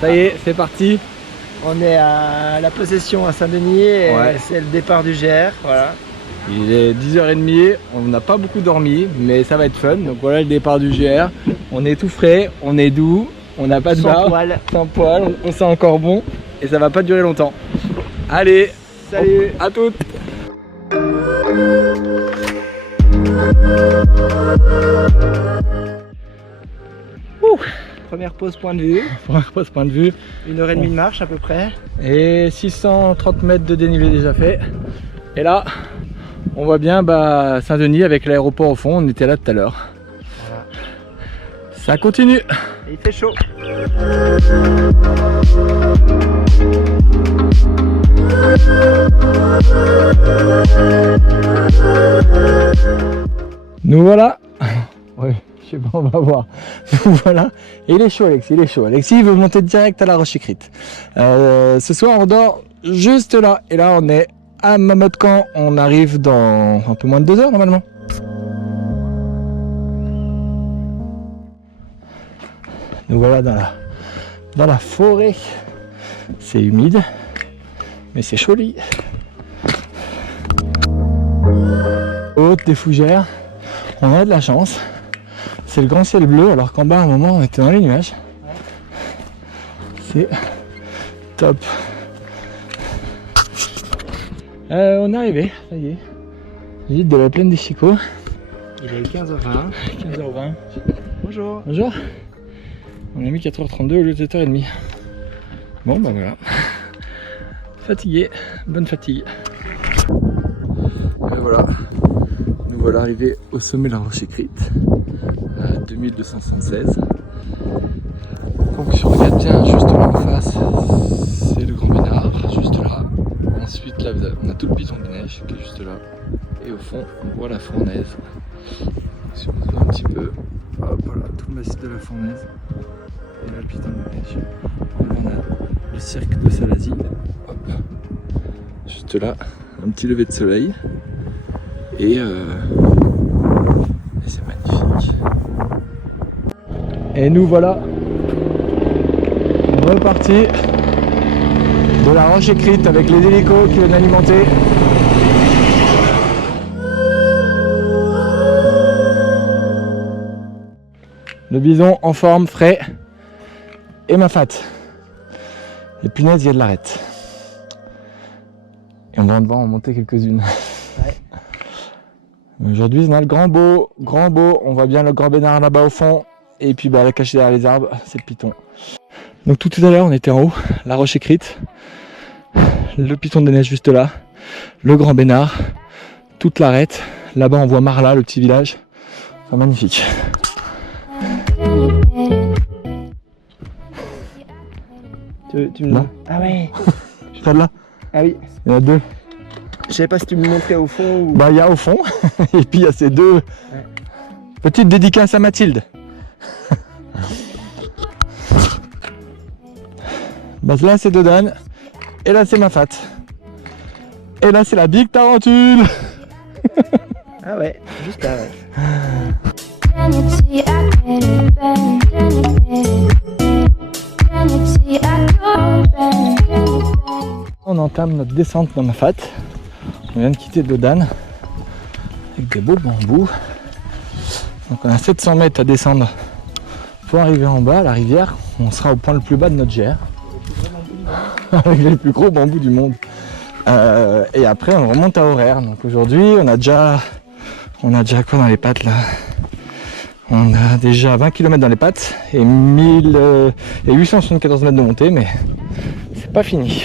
Ça y est, c'est parti. On est à la possession à Saint-Denis et Ouais. c'est le départ du GR. Voilà. Il est 10h30, on n'a pas beaucoup dormi, mais ça va être fun. Donc voilà le départ du GR. On est tout frais, on est doux, on n'a pas de Sans barbe, poil. sans poil, on sent encore bon et ça va pas durer longtemps. Allez, Salut. à toutes. Première pause point de vue. Pour ce point de vue. 1h30 de marche à peu près. Et 630 mètres de dénivelé déjà fait. Et là, on voit bien Saint-Denis avec l'aéroport au fond, on était là tout à l'heure. Voilà. Ça continue. Et il fait chaud. Nous voilà. Ouais, je sais pas, on va voir. Nous voilà. Et il est chaud, Alexis, il est chaud. Alexis, il veut monter direct à la Roche Écrite. Ce soir, on dort juste là. Et là, on est à Mamotcan. On arrive dans un peu moins de 2 heures normalement. Nous voilà dans la forêt. C'est humide, mais c'est joli. Haute des fougères. On a de la chance. C'est le grand ciel bleu, alors qu'en bas, à un moment, on était dans les nuages. C'est top. On est arrivé, ça y est. Visite de la plaine des Chicots. Il est 15h20. 15h20. Bonjour. Bonjour. On a mis 4h32 au lieu de 7h30. Bon, bah voilà. Fatigué, bonne fatigue. Et voilà. Nous voilà arrivés au sommet de la Roche Écrite, à 2276. Donc si on regarde bien juste là en face, c'est le Grand Bénard, juste là. Ensuite là on a tout le piton de neige qui est juste là. Et au fond on voit la fournaise. Si on se voit un petit peu, hop voilà, tout le massif de la fournaise. Et là le piton de neige. Et là on a le cirque de Salazie. Hop. Juste là, un petit lever de soleil. Et c'est magnifique. Et nous voilà repartis de la Roche Écrite avec les hélicos qui viennent alimenter. Le bison en forme, frais. Et ma fat. Et punaise, il y a de l'arête. Et on va devoir en monter quelques-unes. Ouais. Aujourd'hui, on a le grand beau, on voit bien le Grand Bénard là-bas au fond, et puis là caché derrière les arbres, c'est le piton. Donc tout à l'heure, on était en haut, la Roche Écrite, le piton de neige juste là, le Grand Bénard, toute l'arête, là-bas on voit Marla, le petit village, enfin magnifique. Tu me Non. Ah ouais. Je regarde là, Ah oui. il y en a deux. Je savais pas si tu me montrais au fond ou. Bah il y a au fond, et puis il y a ces deux. Petite dédicace à Mathilde. Bah là c'est Dodane, et là c'est ma fat. Et là c'est la Big Tarentule. Ah ouais, juste là ouais. On entame notre descente dans ma fat. On vient de quitter Dodane avec des beaux bambous. Donc on a 700 mètres à descendre pour arriver en bas à la rivière. On sera au point le plus bas de notre GR. Avec les plus gros bambous du monde. Et après on remonte à horaire. Donc aujourd'hui on a déjà quoi dans les pattes là? On a déjà 20 km dans les pattes et 874 mètres de montée, mais c'est pas fini.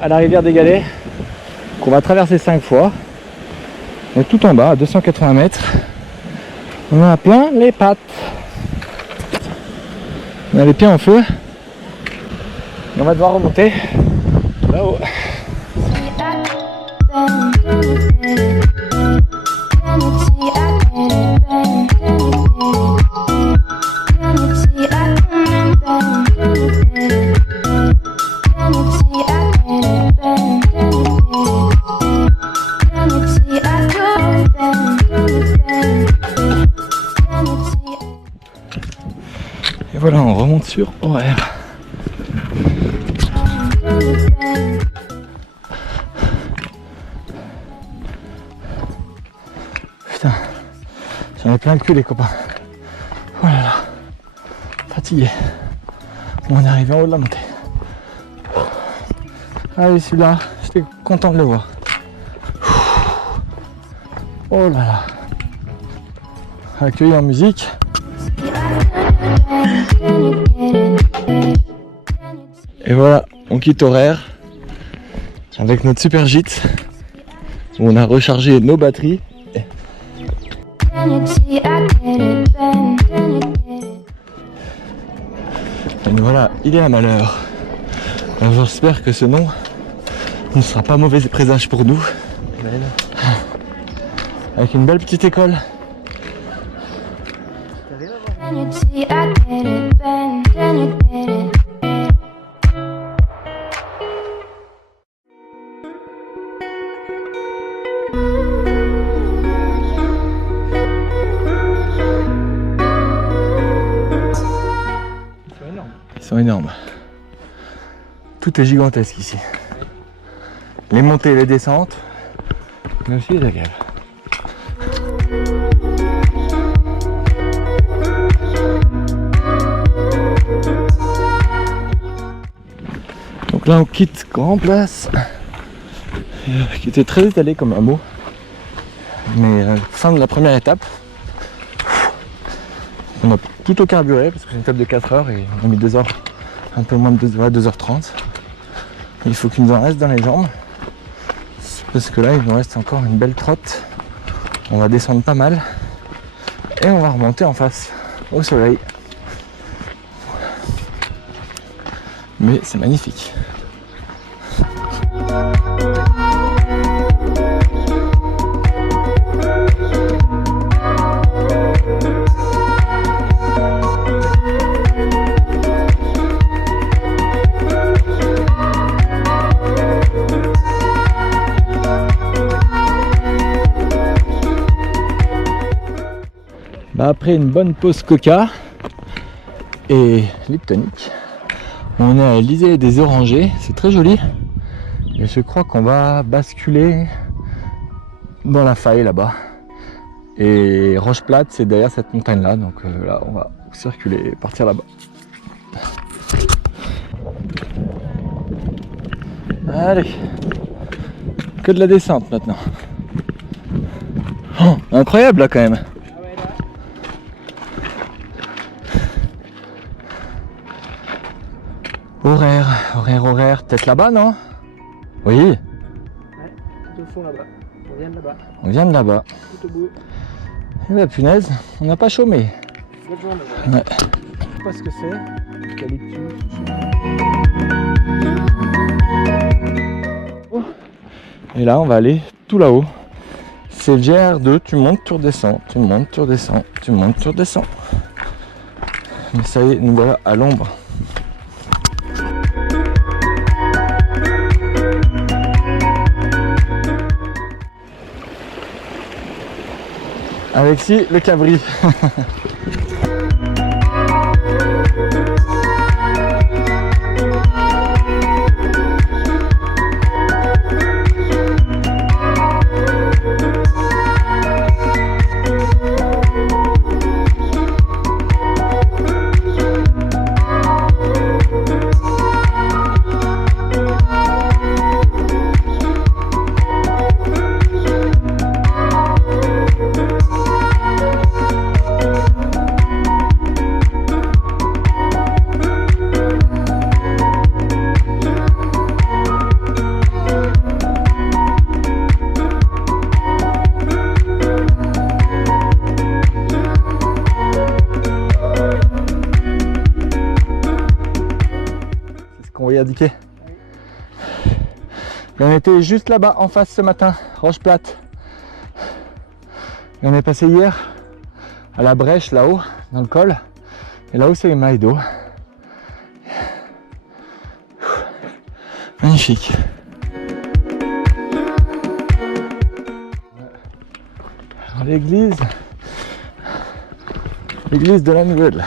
À la rivière des Galets, qu'on va traverser 5 fois. On est tout en bas, à 280 mètres. On a plein les pattes. On a les pieds en feu. Et on va devoir remonter là-haut. remonte sur horaire. Putain, j'en ai plein le cul les copains. Oh là là, fatigué. On est arrivé en haut de la montée. Allez, celui-là, j'étais content de le voir. Oh là là. Accueilli en musique. Et voilà, on quitte horaire avec notre super gîte où on a rechargé nos batteries. Et nous voilà, il est à Malheur. Alors j'espère que ce nom ne sera pas mauvais présage pour nous. Avec une belle petite école. Ils sont énormes. Tout est gigantesque ici. Les montées et les descentes, mais aussi les agales. Donc là on quitte Grand Place, qui était très étalé comme un mot. Mais fin de la première étape. On a plutôt carburé parce que c'est une étape de 4 heures et on a mis 2 heures, un peu moins de 2h30. Il faut qu'il nous en reste dans les jambes. Parce que là il nous reste encore une belle trotte. On va descendre pas mal. Et on va remonter en face au soleil. Mais c'est magnifique. Après une bonne pause coca et liptonique, on est à l'Élysée des Orangers, c'est très joli et je crois qu'on va basculer dans la faille là-bas. Et Roche Plate c'est derrière cette montagne là, donc là on va circuler et partir là-bas. Allez, que de la descente maintenant. Oh, incroyable là quand même. Horaire, peut-être là-bas, non? Oui. Ouais, tout au fond là-bas. On vient de là-bas. On vient de là-bas. Tout au bout. Eh ben punaise, on n'a pas chômé. Bonne journée. Ouais. Je sais pas ce que c'est. Eucalyptus. Et là, on va aller tout là-haut. C'est le GR2, tu montes, tu redescends, tu montes, tu redescends, tu montes, tu redescends. Mais ça y est, nous voilà à l'ombre. Alexis le cabri. On va y indiquer. Et on était juste là-bas en face ce matin, Roche Plate. Et on est passé hier à la brèche là-haut, dans le col. Et là-haut c'est les mailles d'eau. Magnifique. Alors l'église de la Nouvelle.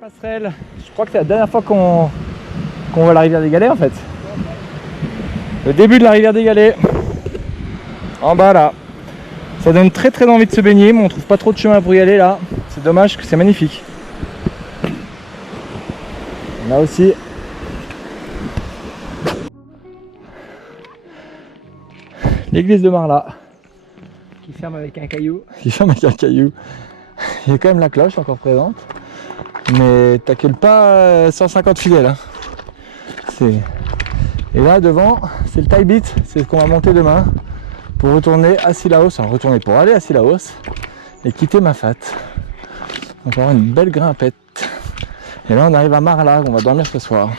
Passerelle, je crois que c'est la dernière fois qu'on voit la rivière des Galets en fait. Le début de la rivière des Galets. En bas là. Ça donne très très envie de se baigner, mais on trouve pas trop de chemin pour y aller là. C'est dommage que c'est magnifique. Là aussi. L'église de Marla. Qui ferme avec un caillou. Qui ferme avec un caillou. Il y a quand même la cloche encore présente. Mais t'accueilles pas 150 fidèles. Hein. Et là devant, c'est le Thai Beat, c'est ce qu'on va monter demain pour retourner à Sillaos, enfin retourner pour aller à Sillaos et quitter Mafat. Donc on va avoir une belle grimpette. Et là on arrive à Marla, on va dormir ce soir.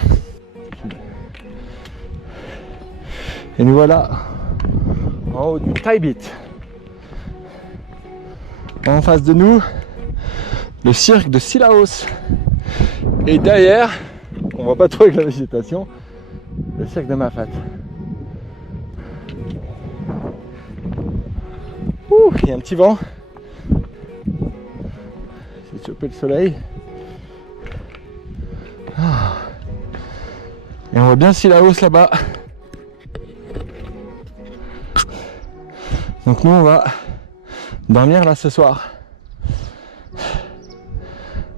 Et nous voilà en haut du Thai Beat. En face de nous, le cirque de Sillaos. Et derrière, on voit pas trop avec la végétation, le cirque de Mafat. Ouh, il y a un petit vent. J'ai chopé le soleil. Ah. Et on voit bien Sillaos là-bas. Donc nous on va dormir là ce soir.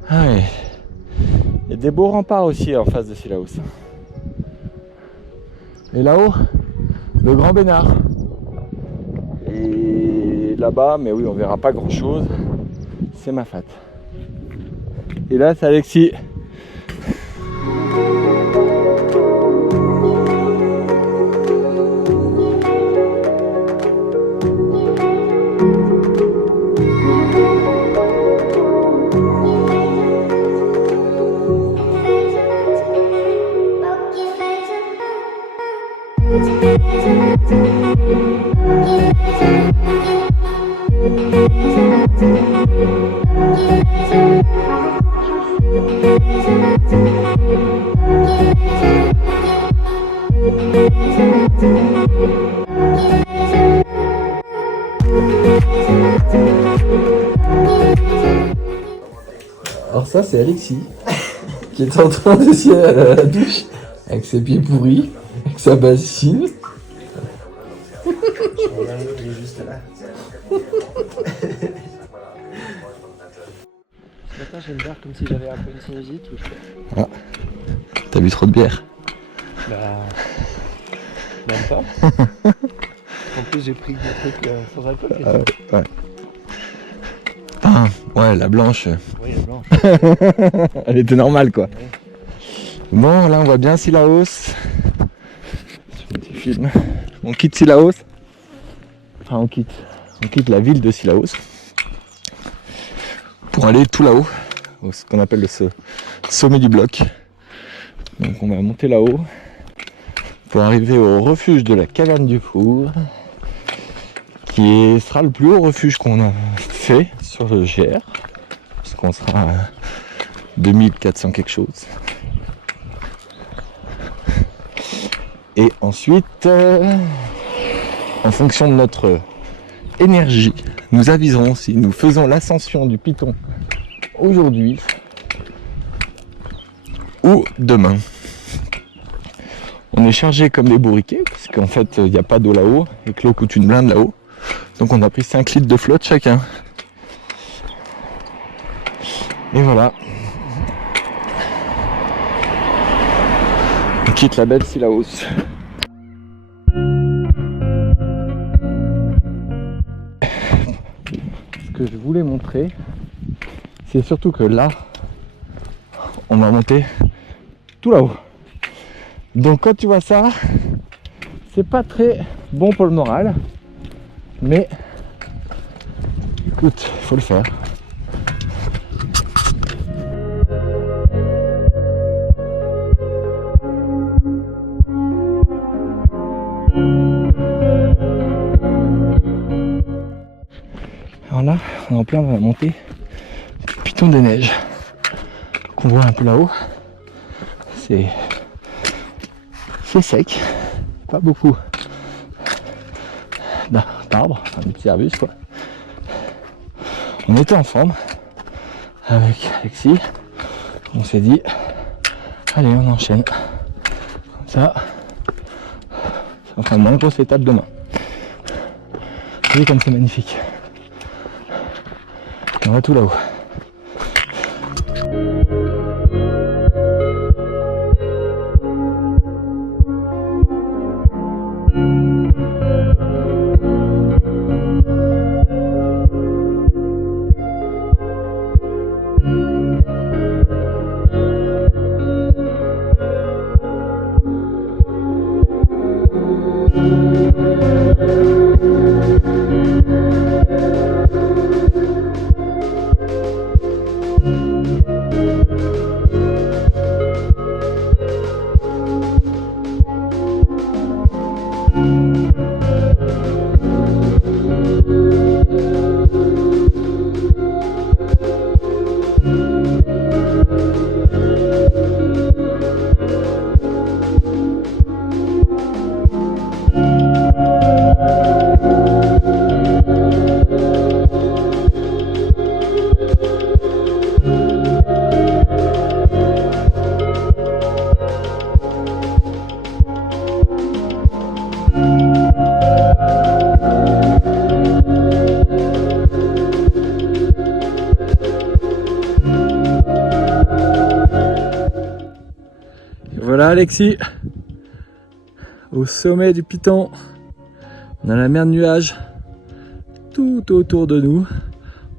Ah oui. Il y a des beaux remparts aussi en face de Sillaos. Et là-haut, le Grand Bénard. Et là-bas, mais oui, on verra pas grand-chose, c'est Mafat. Et là, c'est Alexis. Alors ça c'est Alexis qui est en train d'essayer à la douche avec ses pieds pourris, avec sa bassine. Il est juste là. Ce matin j'ai une barre comme si j'avais un peu une sinusite ou je... Ah, t'as bu trop de bière? Bah... même pas. En plus j'ai pris des trucs sans alcool. Ouais. Ah, ouais, la blanche. Oui, la blanche. Elle était normale quoi. Oui. Bon, là on voit bien Sillaos. Sur un petit film. On quitte Sillaos. Enfin, on quitte la ville de Sillaos pour aller tout là-haut, ce qu'on appelle le sommet du bloc. Donc on va monter là-haut pour arriver au refuge de la caverne du Four, qui sera le plus haut refuge qu'on a fait sur le GR, parce qu'on sera à 2400 quelque chose. Et ensuite, en fonction de notre énergie, nous aviserons si nous faisons l'ascension du Piton aujourd'hui ou demain. On est chargé comme des bourriquets parce qu'en fait il n'y a pas d'eau là-haut et que l'eau coûte une blinde là-haut. Donc on a pris 5 litres de flotte chacun. Et voilà. On quitte la belle Sillaos. Ce que je voulais montrer, c'est surtout que là, on va monter tout là-haut. Donc quand tu vois ça, c'est pas très bon pour le moral, mais écoute, faut le faire. Alors là, on est en plein dans la montée du Piton des Neiges qu'on voit un peu là-haut. C'est sec, pas beaucoup d'arbres, enfin des petits arbustes quoi. On était en forme avec Alexis. On s'est dit, allez on enchaîne. Comme ça fera moins grosse étape demain. Vous voyez comme c'est magnifique. Et on va tout là-haut. Voilà Alexis, au sommet du Piton, on a la mer de nuages tout autour de nous.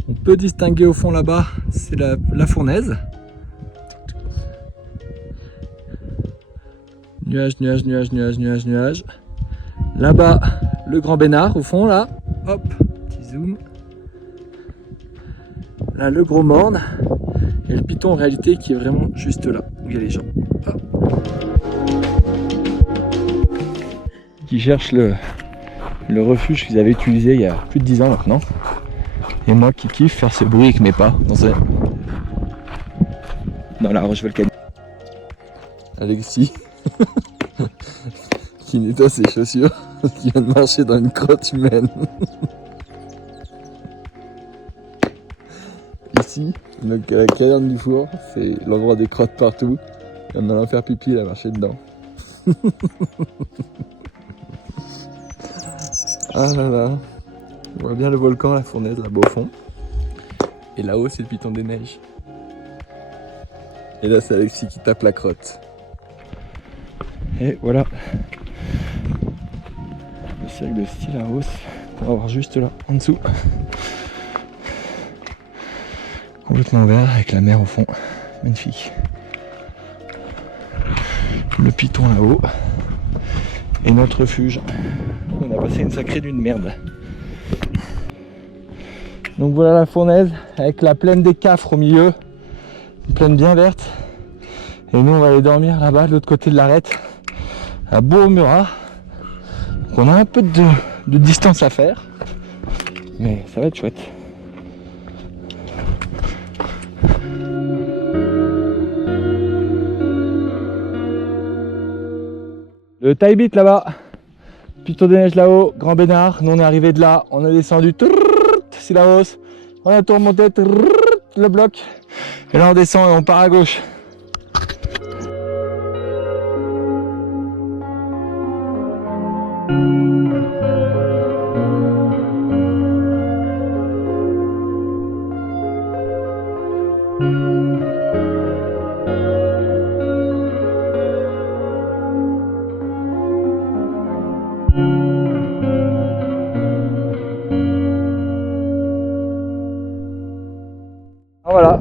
On peut distinguer au fond là-bas, c'est la fournaise. Nuages, nuages, nuages, nuages, nuages, nuages. Là-bas, le Grand Bénard au fond là, hop, petit zoom. Là le Gros Morne et le Piton en réalité qui est vraiment juste là, où il y a les gens. Hop. Qui cherchent le refuge qu'ils avaient utilisé il y a plus de 10 ans maintenant. Et moi qui kiffe faire ce bruit avec mes pas dans la roche volcanique. Alexis qui nettoie ses chaussures qui vient de marcher dans une grotte humaine. Ici, donc à la caverne du four, c'est l'endroit des crottes partout. Et en allant faire pipi, il a marché dedans. Ah là là, on voit bien le volcan, la fournaise là-bas au fond. Et là-haut, c'est le Piton des Neiges. Et là, c'est Alexis qui tape la crotte. Et voilà le cercle de Stillaos qu'on va voir juste là, en dessous. Complètement vert avec la mer au fond, magnifique. Le Piton là-haut et notre refuge. On a passé une sacrée nuit de merde. Donc voilà la fournaise avec la plaine des Cafres au milieu, une plaine bien verte. Et nous on va aller dormir là-bas de l'autre côté de l'arête, à Bourg-Murat. Donc on a un peu de distance à faire, mais ça va être chouette. Le Taibit là-bas, Piton des Neiges là-haut, Grand Bénard. Nous on est arrivé de là, on a descendu Stillaos, on a tout remonté le bloc, et là on descend et on part à gauche. Voilà,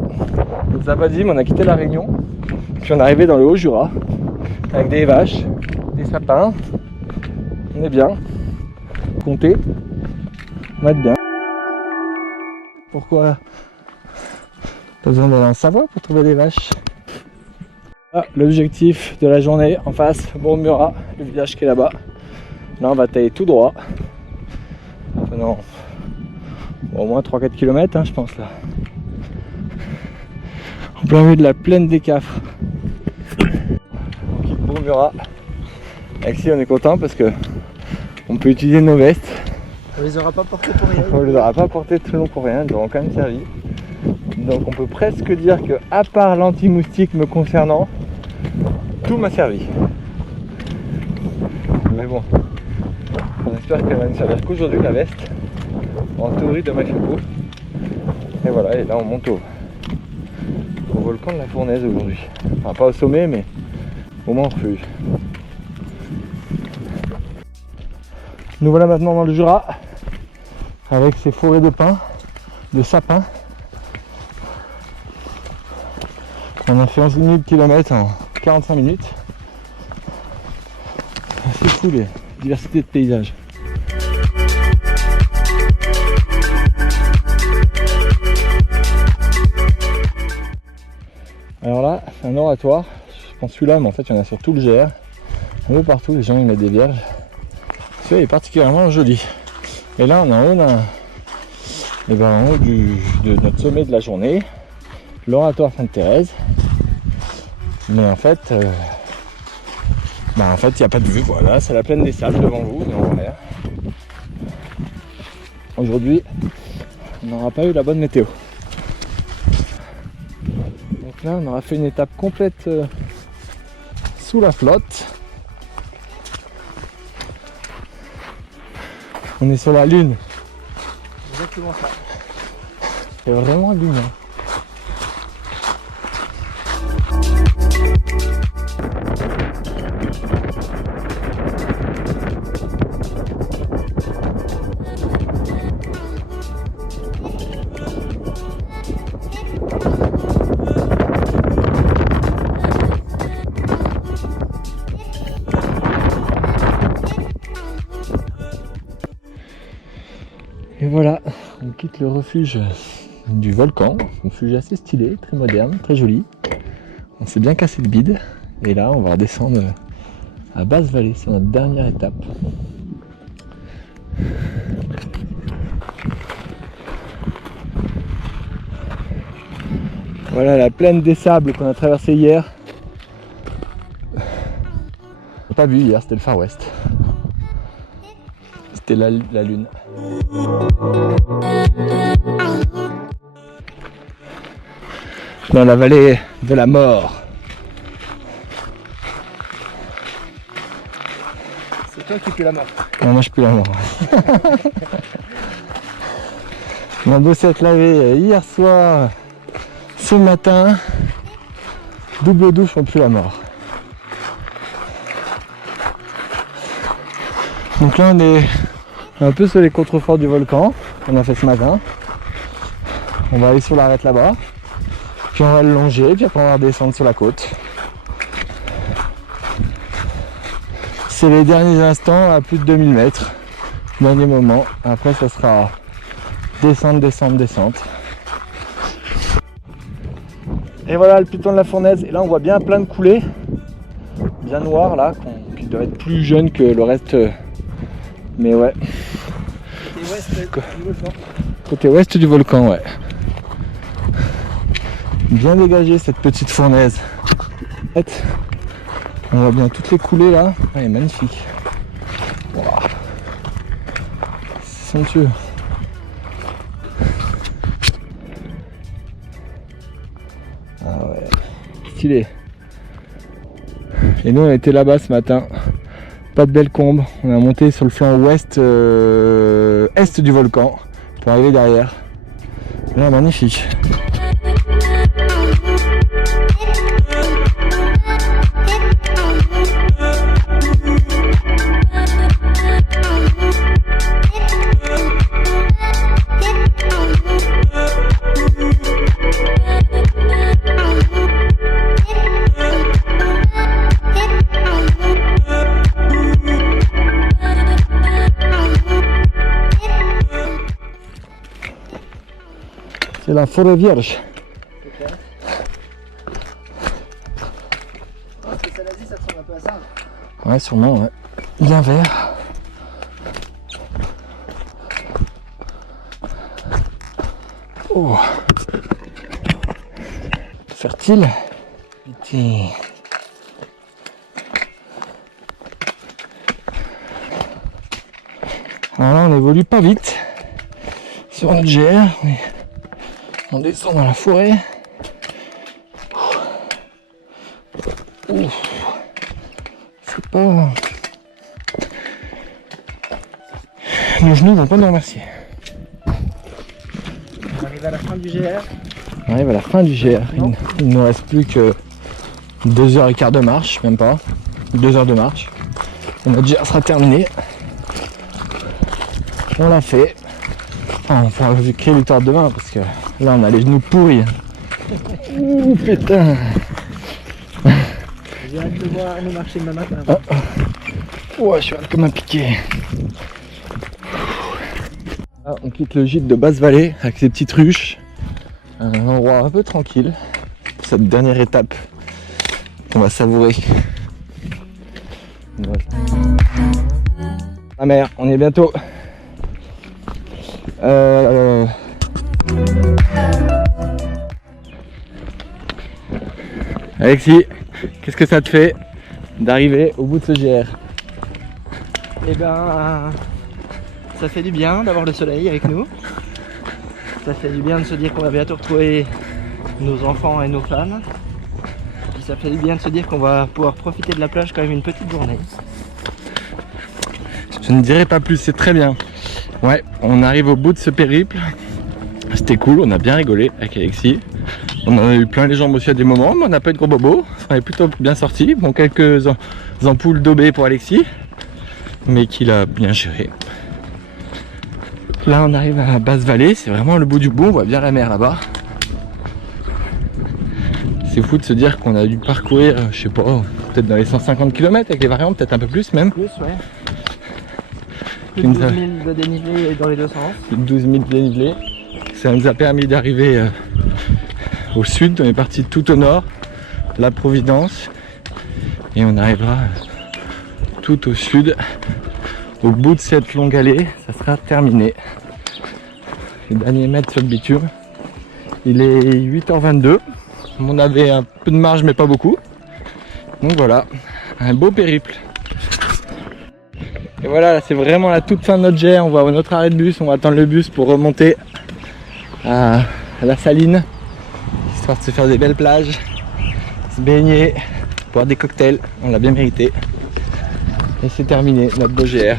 on nous a pas dit mais on a quitté la Réunion, puis on est arrivé dans le Haut-Jura, avec des vaches, des sapins, on est bien, comptez, on va être bien. Pourquoi pas besoin d'aller en Savoie pour trouver des vaches? Ah, l'objectif de la journée, en face, Bourg-Murat, le village qui est là-bas. Là on va tailler tout droit, pendant au moins 3-4 km je pense là. En plein milieu de la plaine des Cafres. On quitte Bourg-Murat. Alexis on est content parce que on peut utiliser nos vestes. les aura pas portés pour rien. On les aura pas portés tout long pour rien, ils auront quand même servi. Donc on peut presque dire que, à part l'anti-moustique me concernant, tout m'a servi. Mais bon, on espère qu'elle va ne servir qu'aujourd'hui, la veste. En théorie de ma chapeau. Et voilà, et là on monte au volcan de la Fournaise aujourd'hui. Enfin pas au sommet, mais au moins en refuge. Nous voilà maintenant dans le Jura, avec ses forêts de pins, de sapins. On a fait 11 000 km en 45 minutes. C'est fou les diversités de paysages. Alors là, c'est un oratoire. Je pense celui-là, mais en fait il y en a sur tout le GR. Un peu partout, les gens ils mettent des vierges. Celui-là est particulièrement joli. Et là on est en haut en haut de notre sommet de la journée, l'oratoire Sainte-Thérèse. Mais en fait, il n'y a pas de vue. Voilà, c'est la plaine des Sables devant vous, mais on voit rien. Aujourd'hui, on n'aura pas eu la bonne météo. Donc là, on aura fait une étape complète sous la flotte. On est sur la Lune. Exactement ça. C'est vraiment lumineux. Et voilà, on quitte le refuge du volcan, un refuge assez stylé, très moderne, très joli. On s'est bien cassé le bide et là on va redescendre à Basse-Vallée, c'est notre dernière étape. Voilà la plaine des Sables qu'on a traversée hier. On n'a pas vu hier, c'était le Far West. C'était la Lune. Dans la vallée de la mort. C'est toi qui pues la mort. Non, moi je pue la mort. On a bossé être lavé hier soir, ce matin. Double douche, on pue la mort. Donc là on est un peu sur les contreforts du volcan. On a fait ce matin. On va aller sur l'arête là-bas. Puis on va le longer, puis après on va redescendre sur la côte. C'est les derniers instants à plus de 2000 mètres. Dernier moment. Après ça sera descente, descente, descente. Et voilà le piton de la Fournaise. Et là on voit bien plein de coulées. Bien noires là, qui doivent être plus jeunes que le reste. Mais ouais. Côté ouest du volcan. Côté ouest du volcan, ouais. Bien dégagé cette petite fournaise. On voit bien toutes les coulées là. Elle est magnifique. Wow. C'est somptueux. Ah ouais. Stylé. Et nous on était là-bas ce matin. Pas de belle combe. On a monté sur le flanc ouest est du volcan pour arriver derrière. Là magnifique. C'est la forêt vierge. Ok. Oh, c'est celle-là-ci, ça ressemble un peu à ça. Ouais, sûrement, ouais. Bien vert. Oh. Fertile. Petit. Alors là, on n'évolue pas vite sur notre GR. On descend dans la forêt. Ouf. C'est pas... Nos genoux vont pas nous remercier. On arrive à la fin du GR. On arrive à la fin du GR. Il ne reste plus que 2h15 de marche, même pas. 2 heures de marche. Et notre GR sera terminé. On l'a fait. Enfin, on pourra créer victoire demain parce que là on a les genoux pourris. Ouh putain. J'ai hâte de voir nous marcher demain matin. Ouais, je suis comme un piqué. Là, on quitte le gîte de Basse-Vallée avec ses petites ruches. Un endroit un peu tranquille. Pour cette dernière étape qu'on va savourer. La mer, on y est bientôt. Alexis, qu'est-ce que ça te fait d'arriver au bout de ce GR? Eh ben, ça fait du bien d'avoir le soleil avec nous. Ça fait du bien de se dire qu'on va bientôt retrouver nos enfants et nos femmes. Puis ça fait du bien de se dire qu'on va pouvoir profiter de la plage quand même une petite journée. Je ne dirai pas plus, c'est très bien. Ouais, on arrive au bout de ce périple. C'était cool, on a bien rigolé avec Alexis. On en a eu plein les jambes aussi à des moments, mais on n'a pas eu de gros bobos. On est plutôt bien sorti. Bon, quelques ampoules d'OB pour Alexis, mais qu'il a bien géré. Là, on arrive à Basse-Vallée, c'est vraiment le bout du bout. On voit bien la mer là-bas. C'est fou de se dire qu'on a dû parcourir, je sais pas, peut-être dans les 150 km avec les variantes, peut-être un peu plus même. Plus, ouais. Plus de 12 000 de dénivelé dans les deux sens. Plus de 12 000 dénivelés. Ça nous a permis d'arriver au sud. On est parti tout au nord, la Providence. Et on arrivera tout au sud. Au bout de cette longue allée, ça sera terminé. Les derniers mètres sur le bitume. Il est 8h22. On avait un peu de marge mais pas beaucoup. Donc voilà, un beau périple. Et voilà, là c'est vraiment la toute fin de notre GR. On va à notre arrêt de bus, on va attendre le bus pour remonter à la Saline, histoire de se faire des belles plages, se baigner, boire des cocktails, on l'a bien mérité. Et c'est terminé notre beau GR.